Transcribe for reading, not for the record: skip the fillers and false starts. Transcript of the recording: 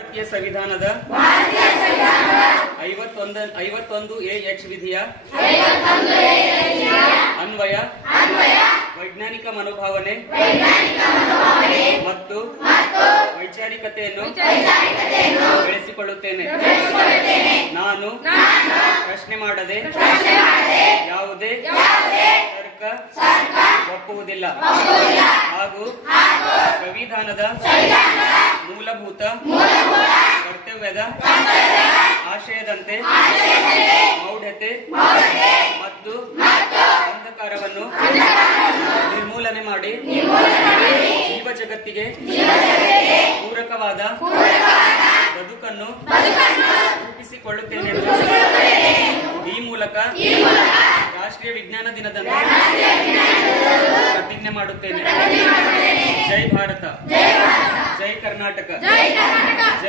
ಭಾರತೀಯ ಸಂವಿಧಾನದ 51 ಎಚ್ ವಿಧಿಯ ಅನ್ವಯ ವೈಜ್ಞಾನಿಕ ಮನೋಭಾವನೆ ಮತ್ತು ವೈಚಾರಿಕತೆಯನ್ನು ಬೆಳೆಸಿಕೊಳ್ಳುತ್ತೇನೆ. ನಾನು ಪ್ರಶ್ನೆ ಮಾಡದೆ ಯಾವುದೇ ತರ್ಕ ಒಪ್ಪುವುದಿಲ್ಲ ಹಾಗೂ ಸಂವಿಧಾನದ ಮೂಲಭೂತ ಕರ್ತವ್ಯದ ಆಶಯದಂತೆ ಮೌಢ್ಯತೆ ಮತ್ತು ಅಂಧಕಾರವನ್ನು ನಿರ್ಮೂಲನೆ ಮಾಡಿ ಜೀವ ಜಗತ್ತಿಗೆ ಪೂರಕವಾದ ಬದುಕನ್ನು ರೂಪಿಸಿಕೊಳ್ಳುತ್ತೇನೆ. ಈ ಮೂಲಕ ರಾಷ್ಟ್ರೀಯ ವಿಜ್ಞಾನ ದಿನದಂದು ಪ್ರತಿಜ್ಞೆ ಮಾಡುತ್ತೇನೆ. ಜೈ ಭಾರತ, ಜೈ ಕರ್ನಾಟಕ.